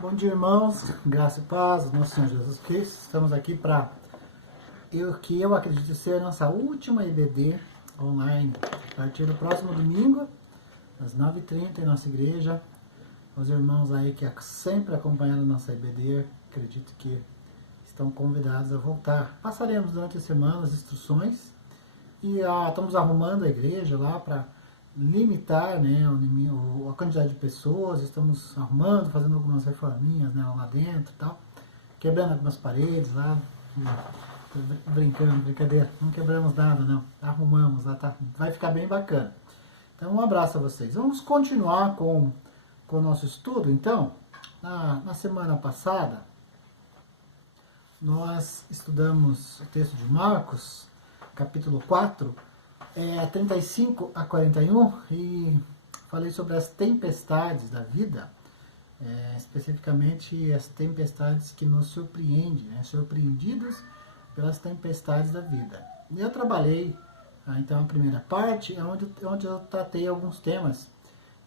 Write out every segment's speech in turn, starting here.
Bom dia, irmãos, graça e paz, nosso Senhor Jesus Cristo. Estamos aqui para que eu acredito ser a nossa última IBD online, a partir do próximo domingo, às 9h30, em nossa igreja. Os irmãos aí que sempre acompanhando a nossa IBD, acredito que estão convidados a voltar. Passaremos durante a semana as instruções e estamos arrumando a igreja lá para limitar, né, a quantidade de pessoas. Estamos arrumando, fazendo algumas reforminhas, né, lá dentro e tal, quebrando algumas paredes lá, brincando, brincadeira, não quebramos nada não, arrumamos lá, tá, vai ficar bem bacana. Então um abraço a vocês. Vamos continuar com o nosso estudo. Então, na semana passada nós estudamos o texto de Marcos, capítulo 4, 35 a 41, e falei sobre as tempestades da vida, especificamente as tempestades que nos surpreendem, né? Surpreendidos pelas tempestades da vida. E eu trabalhei, então, a primeira parte, onde eu tratei alguns temas,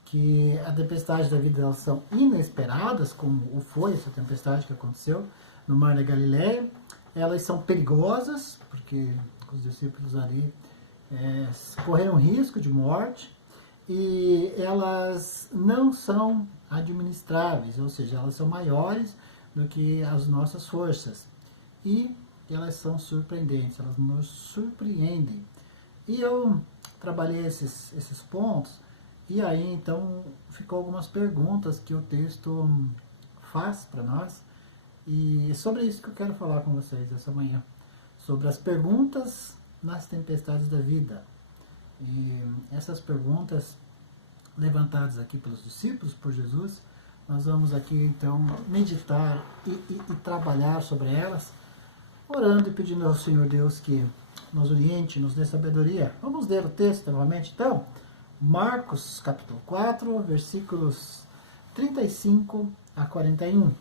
que a tempestade da vida elas são inesperadas, como foi essa tempestade que aconteceu no Mar da Galileia. Elas são perigosas, porque os discípulos ali correram risco de morte, e elas não são administráveis, ou seja, elas são maiores do que as nossas forças, e elas são surpreendentes, elas nos surpreendem. E eu trabalhei esses pontos, e aí então ficou algumas perguntas que o texto faz para nós, e é sobre isso que eu quero falar com vocês essa manhã, sobre as perguntas nas tempestades da vida. E essas perguntas levantadas aqui pelos discípulos, por Jesus, nós vamos aqui então meditar e trabalhar sobre elas, orando e pedindo ao Senhor Deus que nos oriente, nos dê sabedoria. Vamos ler o texto novamente então? Marcos capítulo 4, versículos 35 a 41.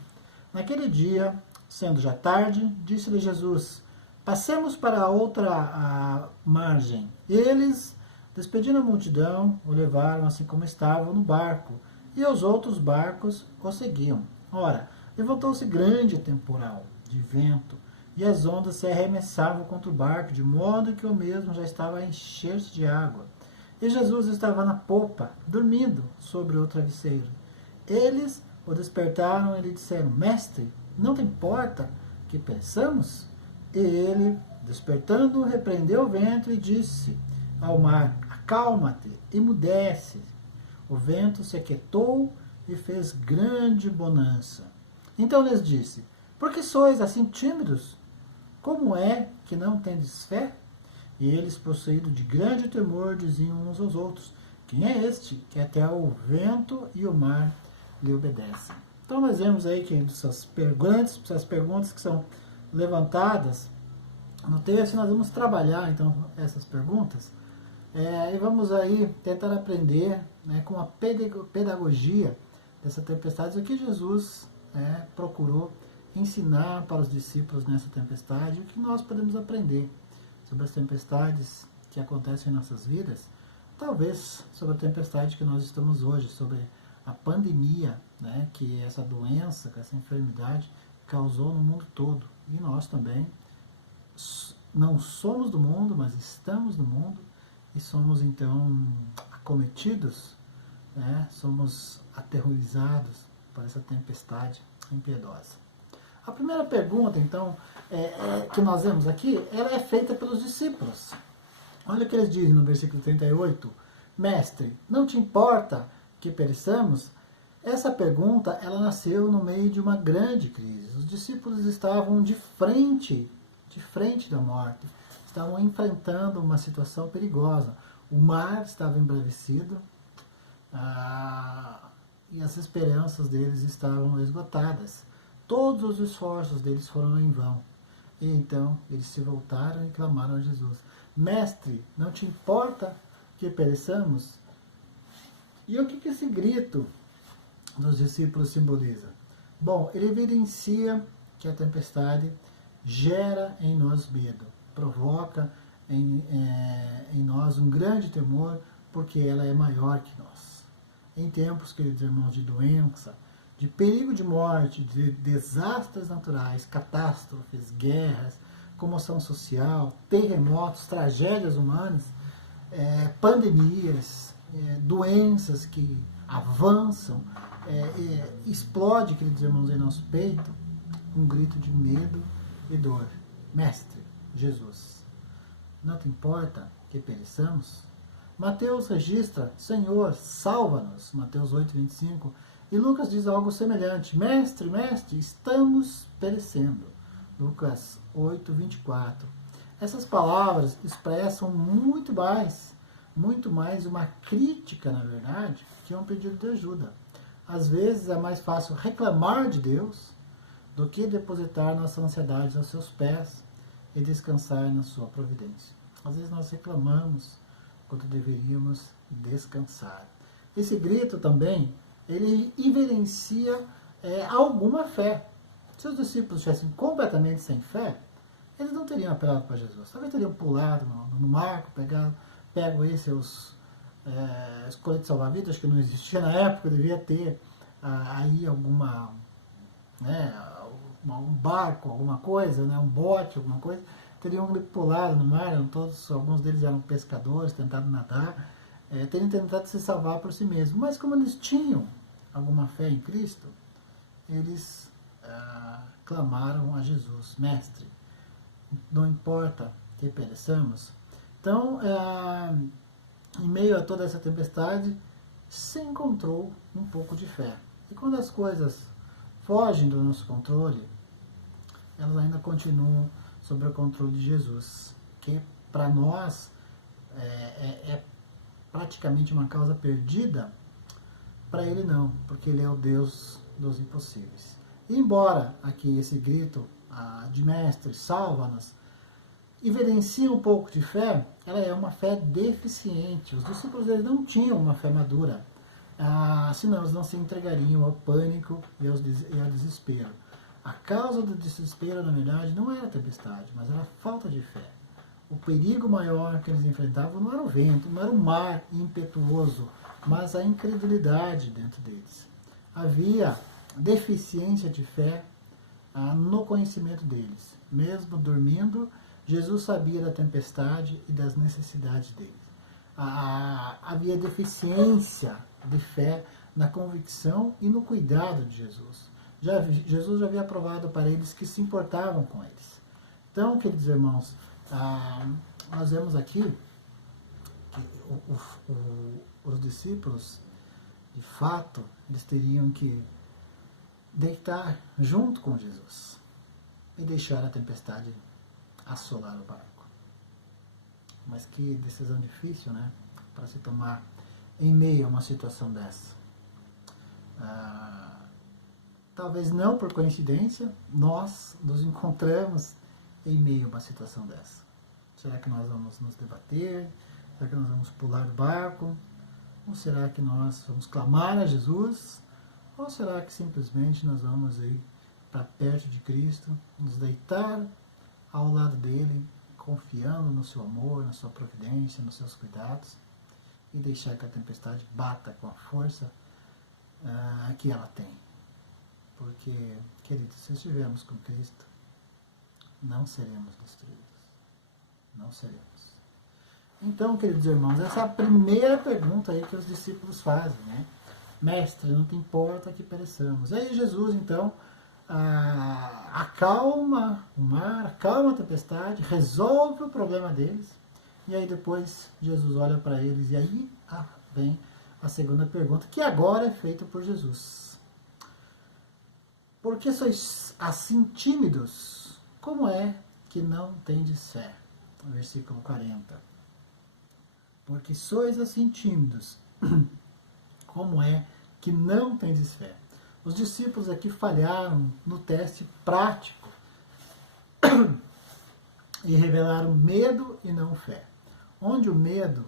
Naquele dia, sendo já tarde, disse-lhe Jesus: passemos para a outra margem. Eles, despedindo a multidão, o levaram assim como estava no barco, e os outros barcos o seguiam. Ora, levantou-se grande temporal de vento, e as ondas se arremessavam contra o barco, de modo que o mesmo já estava a encher-se de água. E Jesus estava na popa, dormindo sobre o travesseiro. Eles o despertaram e lhe disseram: Mestre, não te importa que pereçamos? E ele, despertando, repreendeu o vento e disse ao mar: acalma-te, emudece. O vento se aquietou e fez grande bonança. Então lhes disse: por que sois assim tímidos? Como é que não tendes fé? E eles, possuídos de grande temor, diziam uns aos outros: quem é este que até o vento e o mar lhe obedecem? Então nós vemos aí que essas perguntas que são levantadas no texto, nós vamos trabalhar então essas perguntas, e vamos aí tentar aprender, né, com a pedagogia dessa tempestade, o que Jesus procurou ensinar para os discípulos nessa tempestade, o que nós podemos aprender sobre as tempestades que acontecem em nossas vidas, talvez sobre a tempestade que nós estamos hoje, sobre a pandemia, né, que essa doença, que essa enfermidade causou no mundo todo. E nós também não somos do mundo, mas estamos no mundo, e somos então acometidos, né, somos aterrorizados por essa tempestade impiedosa. A primeira pergunta, então, que nós vemos aqui, ela é feita pelos discípulos. Olha o que eles dizem no versículo 38. Mestre, não te importa que pereçamos? Essa pergunta, ela nasceu no meio de uma grande crise. Os discípulos estavam de frente da morte. Estavam enfrentando uma situação perigosa. O mar estava embravecido, e as esperanças deles estavam esgotadas. Todos os esforços deles foram em vão. E então eles se voltaram e clamaram a Jesus: Mestre, não te importa que pereçamos? E o que esse grito dos discípulos simboliza? Bom, ele evidencia que a tempestade gera em nós medo, provoca em nós um grande temor, porque ela é maior que nós. Em tempos, queridos irmãos, de doença, de perigo de morte, de desastres naturais, catástrofes, guerras, comoção social, terremotos, tragédias humanas, pandemias, doenças que avançam, explode, queridos irmãos, em nosso peito um grito de medo e dor. Mestre, Jesus, não te importa que pereçamos? Mateus registra, Senhor, salva-nos, Mateus 8:25, e Lucas diz algo semelhante, mestre, mestre, estamos perecendo, Lucas 8:24. Essas palavras expressam muito mais uma crítica, na verdade, que um pedido de ajuda. Às vezes é mais fácil reclamar de Deus do que depositar nossa ansiedade aos seus pés e descansar na sua providência. Às vezes nós reclamamos quando deveríamos descansar. Esse grito também, ele evidencia alguma fé. Se os discípulos estivessem completamente sem fé, eles não teriam apelado para Jesus. Talvez teriam pulado no mar, pego aí seus coletes salva-vidas, que não existia na época, devia ter aí alguma, um barco, alguma coisa, um bote, alguma coisa, teriam pulado no mar, alguns deles eram pescadores, tentado nadar, teriam tentado se salvar por si mesmos. Mas como eles tinham alguma fé em Cristo, eles clamaram a Jesus, mestre, não importa que pereçamos. Então, em meio a toda essa tempestade, se encontrou um pouco de fé. E quando as coisas fogem do nosso controle, elas ainda continuam sob o controle de Jesus, que para nós é praticamente uma causa perdida, para ele não, porque ele é o Deus dos impossíveis. E embora aqui esse grito de mestre, salva-nos, evidencia um pouco de fé, ela é uma fé deficiente. Os discípulos eles não tinham uma fé madura, senão eles não se entregariam ao pânico e ao desespero. A causa do desespero, na verdade, não era a tempestade, mas era a falta de fé. O perigo maior que eles enfrentavam não era o vento, não era o mar impetuoso, mas a incredulidade dentro deles. Havia deficiência de fé no conhecimento deles. Mesmo dormindo, Jesus sabia da tempestade e das necessidades deles. Havia deficiência de fé na convicção e no cuidado de Jesus. Jesus já havia provado para eles que se importavam com eles. Então, queridos irmãos, nós vemos aqui que os discípulos, de fato, eles teriam que deitar junto com Jesus e deixar a tempestade assolar o barco. Mas que decisão difícil, né? Para se tomar em meio a uma situação dessa. Talvez não por coincidência, nós nos encontramos em meio a uma situação dessa. Será que nós vamos nos debater? Será que nós vamos pular do barco? Ou será que nós vamos clamar a Jesus? Ou será que simplesmente nós vamos ir para perto de Cristo, nos deitar ao lado dele, confiando no seu amor, na sua providência, nos seus cuidados, e deixar que a tempestade bata com a força que ela tem? Porque, queridos, se estivermos com Cristo, não seremos destruídos. Não seremos. Então, queridos irmãos, essa é a primeira pergunta aí que os discípulos fazem, né? Mestre, não te importa que pereçamos. Aí Jesus, então, acalma o mar, acalma a tempestade, resolve o problema deles, e aí depois Jesus olha para eles, e aí vem a segunda pergunta, que agora é feita por Jesus. Por que sois assim tímidos? Como é que não tendes fé? Versículo 40. Porque sois assim tímidos, como é que não tendes fé? Os discípulos aqui falharam no teste prático e revelaram medo e não fé. Onde o medo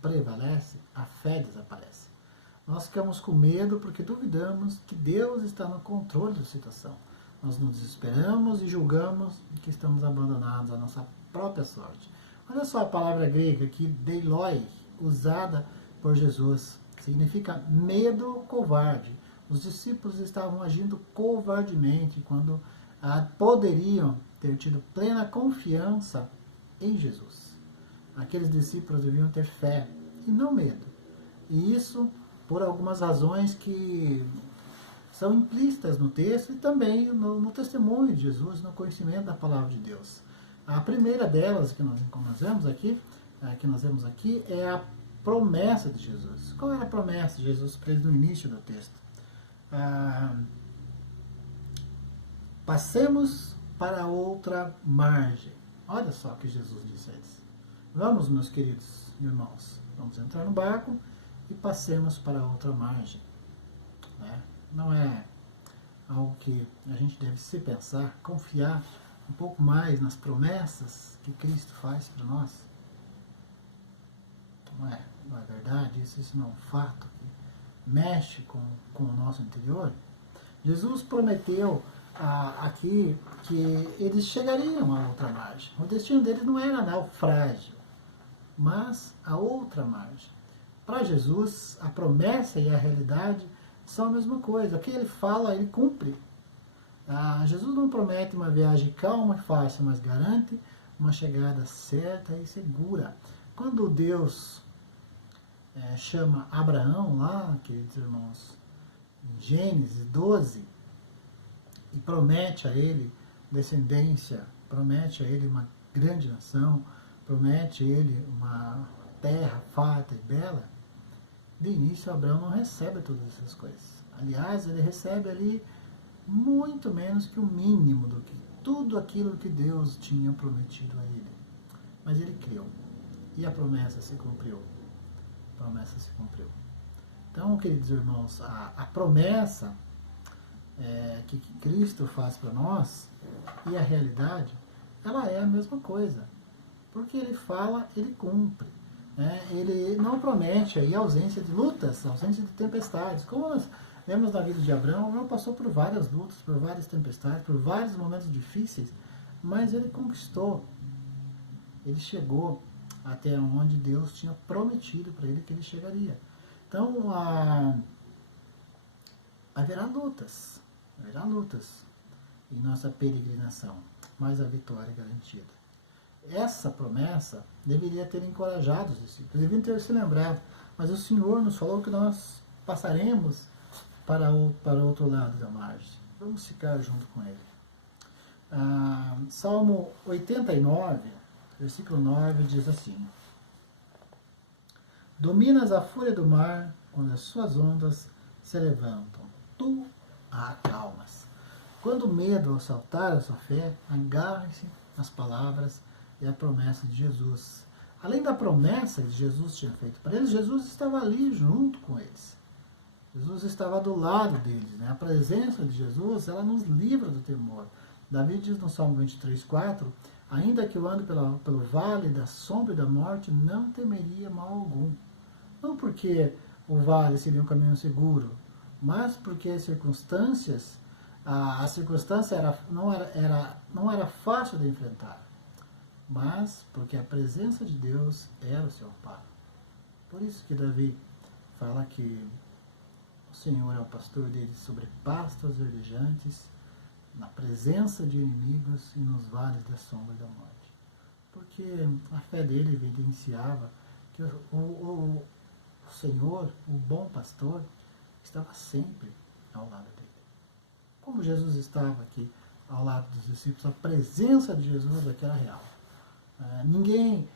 prevalece, a fé desaparece. Nós ficamos com medo porque duvidamos que Deus está no controle da situação. Nós nos desesperamos e julgamos que estamos abandonados à nossa própria sorte. Olha só a palavra grega aqui, deiloi, usada por Jesus. Significa medo covarde, Os discípulos estavam agindo covardemente quando poderiam ter tido plena confiança em Jesus. Aqueles discípulos deviam ter fé e não medo. E isso por algumas razões que são implícitas no texto e também no testemunho de Jesus, no conhecimento da palavra de Deus. A primeira delas que nós vemos aqui é a promessa de Jesus. Qual era a promessa de Jesus para eles no início do texto? Passemos para outra margem. Olha só o que Jesus disse a eles. Vamos, meus queridos irmãos, vamos entrar no barco e passemos para outra margem. Não é algo que a gente deve se pensar, confiar um pouco mais nas promessas que Cristo faz para nós? Não é verdade? Isso não é um fato que mexe com o nosso interior? Jesus prometeu aqui que eles chegariam a outra margem. O destino deles não era naufrágio, mas a outra margem. Para Jesus, a promessa e a realidade são a mesma coisa. O que ele fala, ele cumpre. Jesus não promete uma viagem calma e fácil, mas garante uma chegada certa e segura. Quando Deus chama Abraão lá, queridos irmãos, em Gênesis 12, e promete a ele descendência, promete a ele uma grande nação, promete a ele uma terra farta e bela, de início Abraão não recebe todas essas coisas. Aliás, ele recebe ali muito menos que o mínimo do que tudo aquilo que Deus tinha prometido a ele. Mas ele creu. E a promessa se cumpriu. A promessa se cumpriu. Então, queridos irmãos, a promessa que Cristo faz para nós e a realidade, ela é a mesma coisa. Porque ele fala, ele cumpre. Ele não promete aí a ausência de lutas, a ausência de tempestades. Como nós vemos na vida de Abraão, Abraão passou por várias lutas, por várias tempestades, por vários momentos difíceis, mas ele conquistou. Ele chegou até onde Deus tinha prometido para ele que ele chegaria. Então, haverá lutas em nossa peregrinação, mas a vitória é garantida. Essa promessa deveria ter encorajado os discípulos, deveriam ter se lembrado, mas o Senhor nos falou que nós passaremos para o outro lado da margem. Vamos ficar junto com ele. Salmo 89, versículo 9 diz assim: dominas a fúria do mar quando as suas ondas se levantam, tu a acalmas. Quando o medo assaltar a sua fé, agarre-se nas palavras e a promessa de Jesus. Além da promessa que Jesus tinha feito para eles, Jesus estava ali junto com eles. Jesus estava do lado deles. A presença de Jesus, ela nos livra do temor. Davi diz no Salmo 23:4, ainda que eu ande pelo vale da sombra e da morte, não temeria mal algum. Não porque o vale seria um caminho seguro, mas porque a circunstância não era fácil de enfrentar, mas porque a presença de Deus era o seu amparo. Por isso que Davi fala que o Senhor é o pastor deles sobre pastos verdejantes, na presença de inimigos e nos vales da sombra da morte. Porque a fé dele evidenciava que o Senhor, o bom pastor, estava sempre ao lado dele. Como Jesus estava aqui ao lado dos discípulos, a presença de Jesus aqui era real. Ninguém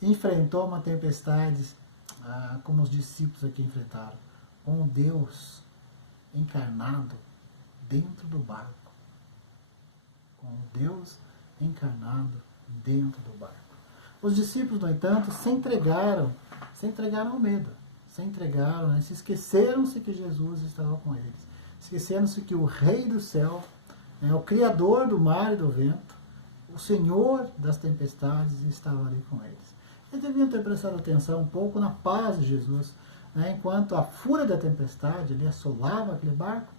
enfrentou uma tempestade como os discípulos aqui enfrentaram, com Deus encarnado dentro do barco. Com Deus encarnado dentro do barco. Os discípulos, no entanto, se entregaram ao medo, se esqueceram-se que Jesus estava com eles, esqueceram-se que o Rei do céu, o Criador do mar e do vento, o Senhor das tempestades, estava ali com eles. Eles deviam ter prestado atenção um pouco na paz de Jesus, enquanto a fúria da tempestade ali assolava aquele barco,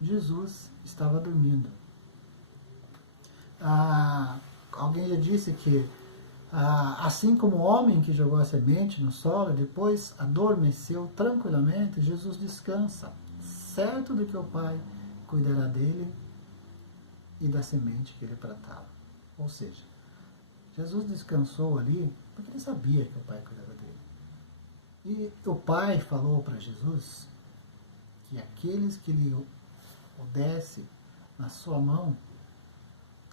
Jesus estava dormindo. Alguém já disse que Assim como o homem que jogou a semente no solo e depois adormeceu tranquilamente, Jesus descansa, certo de que o Pai cuidará dele e da semente que ele plantava. Ou seja, Jesus descansou ali porque ele sabia que o Pai cuidava dele. E o Pai falou para Jesus que aqueles que lhe o desse na sua mão,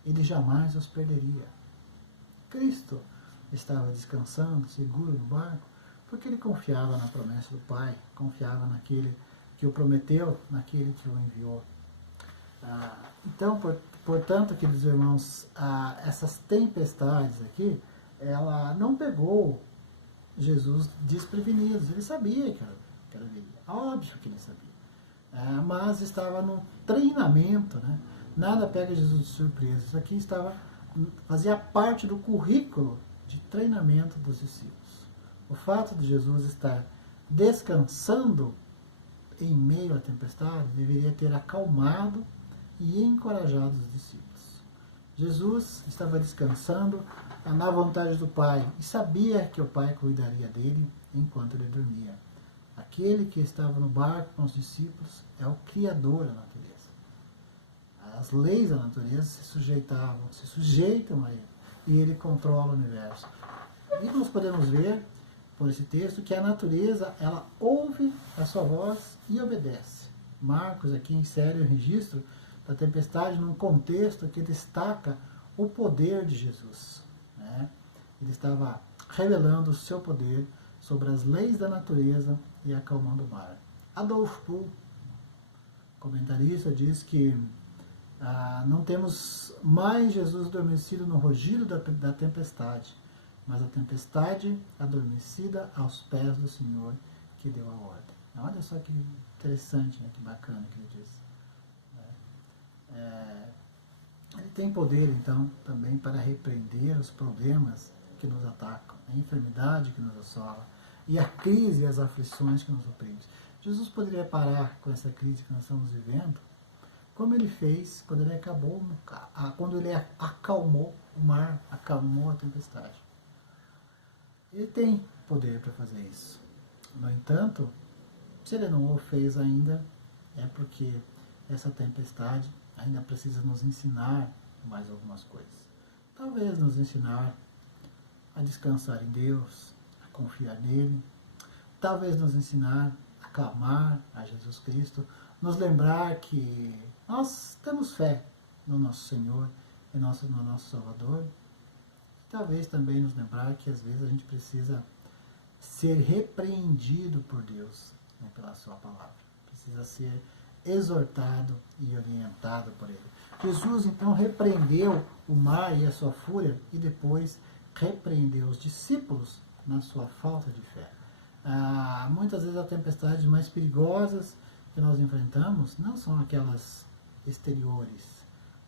ele jamais os perderia. Cristo estava descansando, seguro no barco, porque ele confiava na promessa do Pai, confiava naquele que o prometeu, naquele que o enviou. Então, portanto, queridos irmãos, essas tempestades aqui, ela não pegou Jesus desprevenido. Ele sabia que era viria, óbvio que ele sabia, mas estava no treinamento, né? Nada pega Jesus de surpresa. Isso aqui fazia parte do currículo de treinamento dos discípulos. O fato de Jesus estar descansando em meio à tempestade deveria ter acalmado e encorajado os discípulos. Jesus estava descansando na vontade do Pai e sabia que o Pai cuidaria dele enquanto ele dormia. Aquele que estava no barco com os discípulos é o Criador da natureza. As leis da natureza se sujeitam a ele, e ele controla o universo. E nós podemos ver, por esse texto, que a natureza, ela ouve a sua voz e obedece. Marcos aqui insere o registro da tempestade num contexto que destaca o poder de Jesus, né? Ele estava revelando o seu poder sobre as leis da natureza e acalmando o mar. Adolf Pohl, comentarista, diz que não temos mais Jesus adormecido no rugido da tempestade, mas a tempestade adormecida aos pés do Senhor que deu a ordem. Olha só que interessante, né? Que bacana que ele diz. Ele tem poder, então, também para repreender os problemas que nos atacam, a enfermidade que nos assola, e a crise e as aflições que nos oprimem. Jesus poderia parar com essa crise que nós estamos vivendo, como ele fez quando ele acalmou o mar, acalmou a tempestade. Ele tem poder para fazer isso. No entanto, se ele não o fez ainda, é porque essa tempestade ainda precisa nos ensinar mais algumas coisas. Talvez nos ensinar a descansar em Deus, a confiar nele. Talvez nos ensinar a clamar a Jesus Cristo, nos lembrar que nós temos fé no nosso Senhor e no nosso Salvador. Talvez também nos lembrar que às vezes a gente precisa ser repreendido por Deus, né, pela sua palavra. Precisa ser exortado e orientado por ele. Jesus então repreendeu o mar e a sua fúria e depois repreendeu os discípulos na sua falta de fé. Muitas vezes as tempestades mais perigosas que nós enfrentamos não são aquelas exteriores,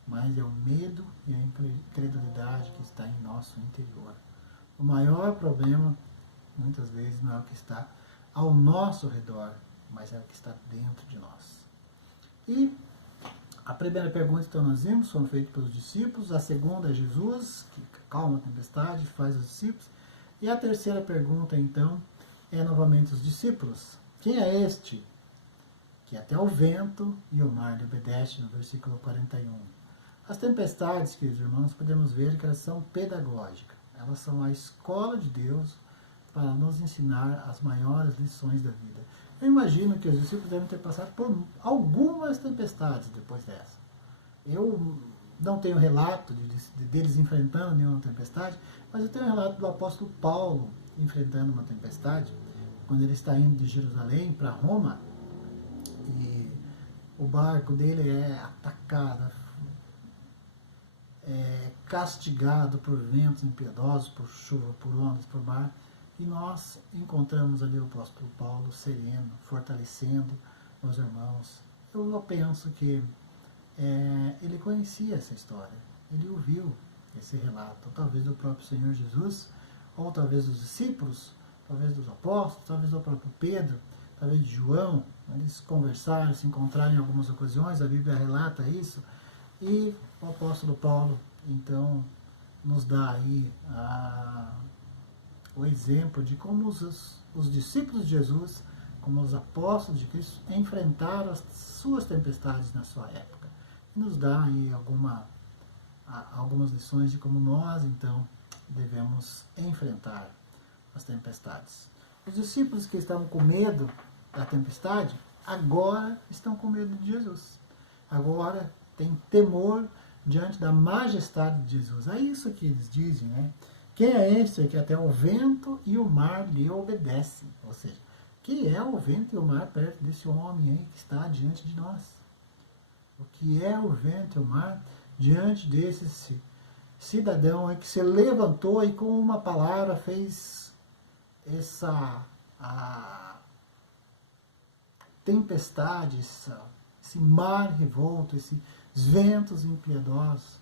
mas é o medo e a incredulidade que está em nosso interior. O maior problema, muitas vezes, não é o que está ao nosso redor, mas é o que está dentro de nós. E a primeira pergunta, então, nós vimos, foram feitas pelos discípulos. A segunda é Jesus, que calma a tempestade, faz os discípulos. E a terceira pergunta, então, é novamente os discípulos. Quem é este que até o vento e o mar lhe obedecem, no versículo 41. As tempestades, queridos irmãos, podemos ver que elas são pedagógicas. Elas são a escola de Deus para nos ensinar as maiores lições da vida. Eu imagino que os discípulos devem ter passado por algumas tempestades depois dessa. Eu não tenho relato deles enfrentando nenhuma tempestade, mas eu tenho relato do apóstolo Paulo enfrentando uma tempestade, quando ele está indo de Jerusalém para Roma, e o barco dele é atacado, castigado por ventos impiedosos, por chuva, por ondas, por mar. E nós encontramos ali o apóstolo Paulo sereno, fortalecendo os irmãos. Eu penso que ele conhecia essa história, ele ouviu esse relato, talvez do próprio Senhor Jesus, ou talvez dos discípulos, talvez dos apóstolos, talvez do próprio Pedro, talvez de João. Eles conversaram, se encontraram em algumas ocasiões, a Bíblia relata isso, e o apóstolo Paulo, então, nos dá aí o exemplo de como os discípulos de Jesus, como os apóstolos de Cristo, enfrentaram as suas tempestades na sua época. E nos dá aí algumas lições de como nós, então, devemos enfrentar as tempestades. Os discípulos que estavam com medo da tempestade, agora estão com medo de Jesus. Agora tem temor diante da majestade de Jesus. É isso que eles dizem, né? Quem é este que até o vento e o mar lhe obedecem? Ou seja, quem é o vento e o mar perto desse homem aí que está diante de nós? O que é o vento e o mar diante desse cidadão aí que se levantou e com uma palavra fez essa tempestade, esse mar revolto, esses ventos impiedosos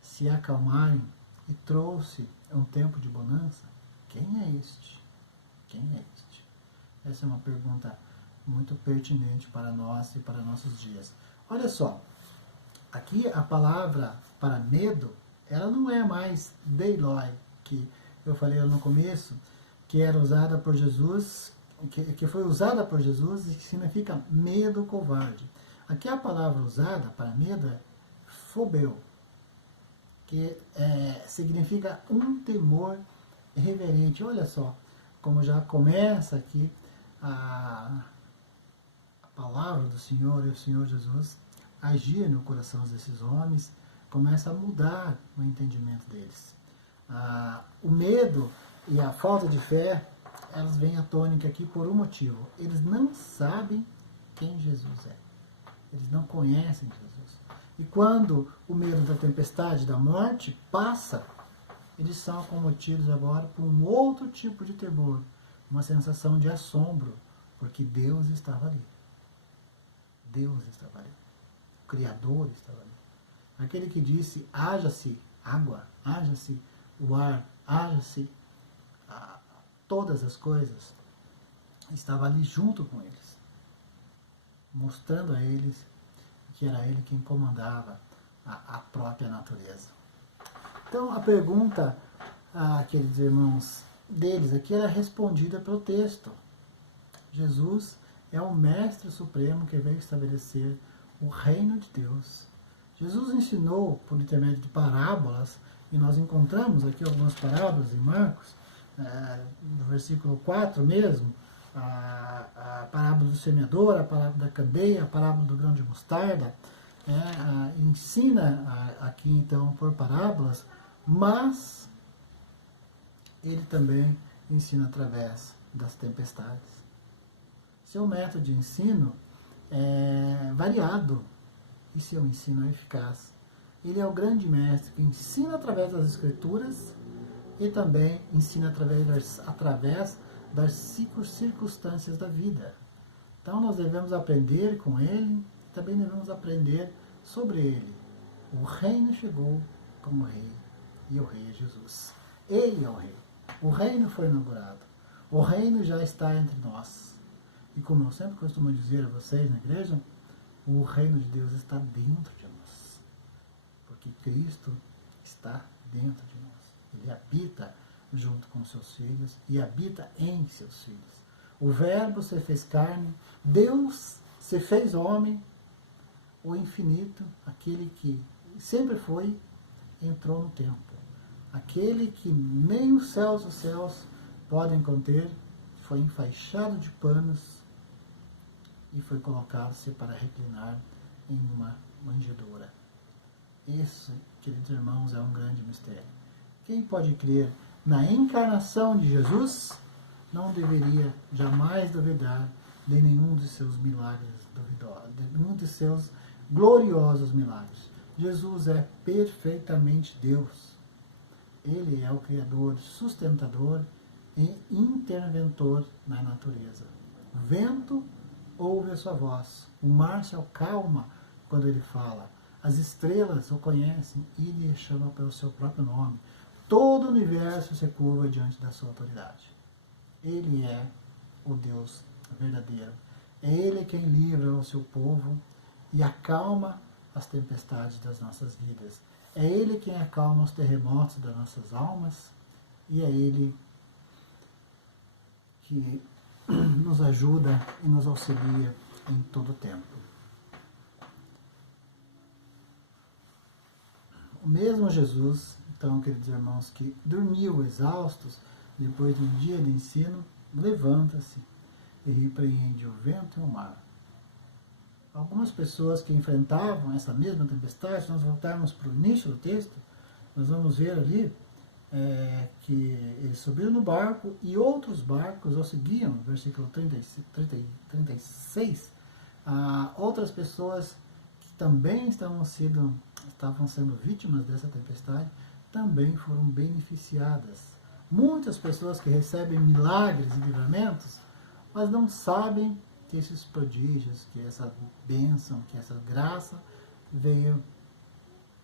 se acalmarem e trouxe um tempo de bonança? Quem é este? Quem é este? Essa é uma pergunta muito pertinente para nós e para nossos dias. Olha só, aqui a palavra para medo, ela não é mais deiloi, que eu falei no começo, que era usada por Jesus, que foi usada por Jesus e que significa medo covarde. Aqui a palavra usada para medo é fobeu, que significa um temor reverente. Olha só, como já começa aqui a palavra do Senhor e o Senhor Jesus agir no coração desses homens, começa a mudar o entendimento deles. O medo e a falta de fé, elas vêm à tônica aqui por um motivo. Eles não sabem quem Jesus é. Eles não conhecem Jesus. E quando o medo da tempestade, da morte, passa, eles são acometidos agora por um outro tipo de temor, uma sensação de assombro, porque Deus estava ali. Deus estava ali. O Criador estava ali. Aquele que disse, haja-se água, haja-se o ar, haja-se todas as coisas, estava ali junto com eles, mostrando a eles que era ele quem comandava a própria natureza. Então a pergunta, queridos irmãos, deles aqui era respondida pelo texto. Jesus é o Mestre Supremo que veio estabelecer o reino de Deus. Jesus ensinou por intermédio de parábolas, e nós encontramos aqui algumas parábolas em Marcos, no versículo 4 mesmo, a parábola do semeador, a parábola da candeia, a parábola do grão de mostarda, ensina aqui então por parábolas, mas ele também ensina através das tempestades. Seu método de ensino é variado e seu ensino é eficaz. Ele é o grande mestre que ensina através das escrituras e também ensina através das circunstâncias da vida. Então nós devemos aprender com ele, também devemos aprender sobre ele. O reino chegou como rei, e o rei é Jesus. Ele é o rei. O reino foi inaugurado. O reino já está entre nós. E como eu sempre costumo dizer a vocês na igreja, o reino de Deus está dentro de nós. Porque Cristo está dentro de nós. Ele habita junto com seus filhos e habita em seus filhos. O Verbo se fez carne, Deus se fez homem, o infinito, aquele que sempre foi, entrou no tempo. Aquele que nem os céus podem conter, foi enfaixado de panos e foi colocado-se para reclinar em uma manjedoura. Isso, queridos irmãos, é um grande mistério. Quem pode crer na encarnação de Jesus não deveria jamais duvidar de nenhum de seus milagres duvidosos, de nenhum de seus gloriosos milagres. Jesus é perfeitamente Deus. Ele é o Criador, sustentador e interventor na natureza. O vento ouve a sua voz, o mar se acalma quando ele fala, as estrelas o conhecem e lhe chamam pelo seu próprio nome. Todo o universo se curva diante da sua autoridade. Ele é o Deus verdadeiro. É Ele quem livra o seu povo e acalma as tempestades das nossas vidas. É Ele quem acalma os terremotos das nossas almas e é Ele que nos ajuda e nos auxilia em todo o tempo. O mesmo Jesus, então, queridos irmãos, que dormiu exaustos depois de um dia de ensino, levanta-se e repreende o vento e o mar. Algumas pessoas que enfrentavam essa mesma tempestade, se nós voltarmos para o início do texto, nós vamos ver ali que eles subiram no barco e outros barcos o seguiam, versículo 36, outras pessoas que também estavam sendo vítimas dessa tempestade, também foram beneficiadas. Muitas pessoas que recebem milagres e livramentos, mas não sabem que esses prodígios, que essa bênção, que essa graça veio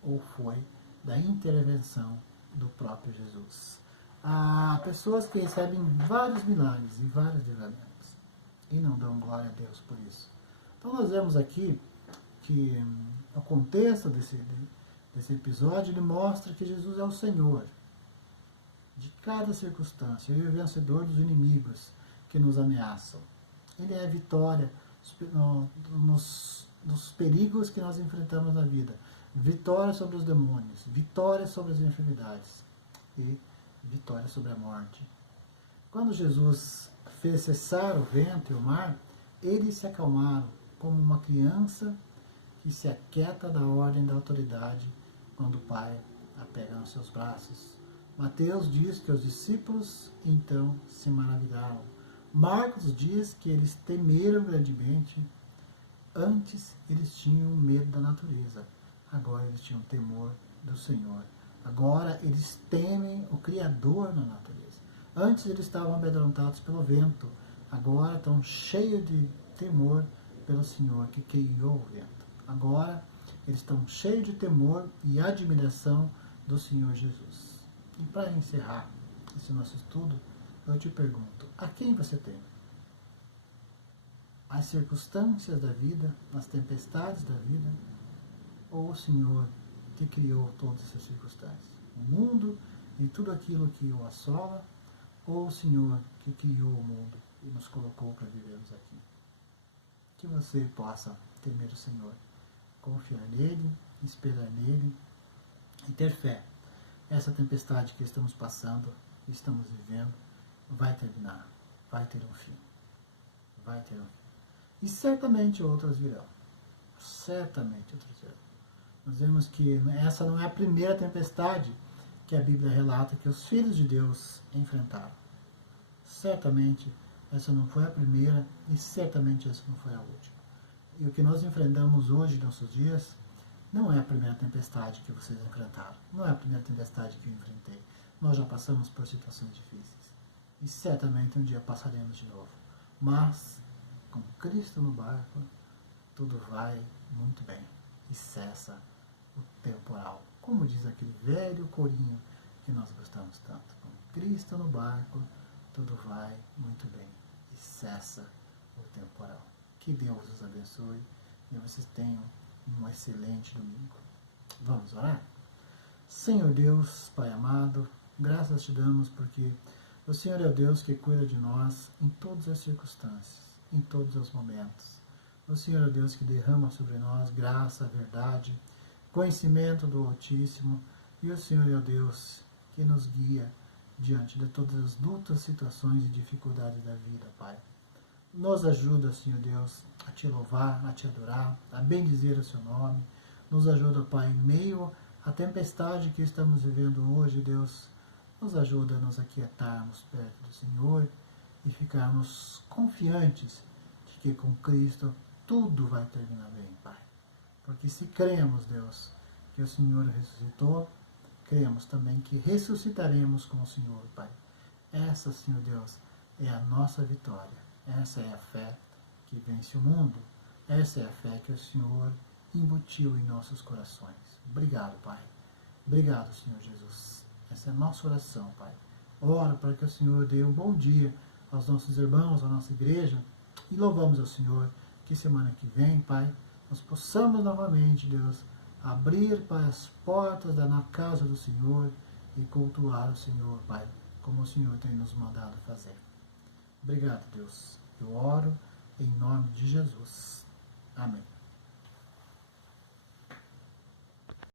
ou foi da intervenção do próprio Jesus. Há pessoas que recebem vários milagres e vários livramentos e não dão glória a Deus por isso. Então nós vemos aqui que o contexto desse episódio ele mostra que Jesus é o Senhor de cada circunstância e o vencedor dos inimigos que nos ameaçam. Ele é a vitória nos perigos que nós enfrentamos na vida. Vitória sobre os demônios, vitória sobre as enfermidades e vitória sobre a morte. Quando Jesus fez cessar o vento e o mar, eles se acalmaram como uma criança que se aquieta da ordem da autoridade quando o Pai a pega nos seus braços. Mateus diz que os discípulos então se maravilharam. Marcos diz que eles temeram grandemente. Antes eles tinham medo da natureza, agora eles tinham temor do Senhor. Agora eles temem o Criador na natureza. Antes eles estavam amedrontados pelo vento, agora estão cheios de temor pelo Senhor que criou o vento. Agora eles estão cheios de temor e admiração do Senhor Jesus. E para encerrar esse nosso estudo, eu te pergunto, a quem você teme? As circunstâncias da vida, as tempestades da vida, ou o Senhor que criou todas essas circunstâncias? O mundo e tudo aquilo que o assola, ou o Senhor que criou o mundo e nos colocou para vivermos aqui? Que você possa temer o Senhor, confiar nele, esperar nele e ter fé. Essa tempestade que estamos passando, estamos vivendo, vai terminar, vai ter um fim. Vai ter um fim. E certamente outras virão. Certamente outras virão. Nós vemos que essa não é a primeira tempestade que a Bíblia relata que os filhos de Deus enfrentaram. Certamente essa não foi a primeira e certamente essa não foi a última. E o que nós enfrentamos hoje, em nossos dias, não é a primeira tempestade que vocês enfrentaram. Não é a primeira tempestade que eu enfrentei. Nós já passamos por situações difíceis. E certamente um dia passaremos de novo. Mas, com Cristo no barco, tudo vai muito bem. E cessa o temporal. Como diz aquele velho corinho que nós gostamos tanto. Com Cristo no barco, tudo vai muito bem. E cessa o temporal. Que Deus os abençoe e vocês tenham um excelente domingo. Vamos orar? Senhor Deus, Pai amado, graças te damos porque o Senhor é o Deus que cuida de nós em todas as circunstâncias, em todos os momentos. O Senhor é o Deus que derrama sobre nós graça, verdade, conhecimento do Altíssimo, e o Senhor é o Deus que nos guia diante de todas as lutas, situações e dificuldades da vida, Pai. Nos ajuda, Senhor Deus, a te louvar, a te adorar, a bendizer o seu nome. Nos ajuda, Pai, em meio à tempestade que estamos vivendo hoje, Deus. Nos ajuda a nos aquietarmos perto do Senhor e ficarmos confiantes de que com Cristo tudo vai terminar bem, Pai. Porque se cremos, Deus, que o Senhor ressuscitou, cremos também que ressuscitaremos com o Senhor, Pai. Essa, Senhor Deus, é a nossa vitória. Essa é a fé que vence o mundo. Essa é a fé que o Senhor embutiu em nossos corações. Obrigado, Pai. Obrigado, Senhor Jesus. Essa é a nossa oração, Pai. Oro para que o Senhor dê um bom dia aos nossos irmãos, à nossa igreja. E louvamos ao Senhor que semana que vem, Pai, nós possamos novamente, Deus, abrir, Pai, as portas da casa do Senhor e cultuar o Senhor, Pai, como o Senhor tem nos mandado fazer. Obrigado, Deus. Eu oro em nome de Jesus. Amém.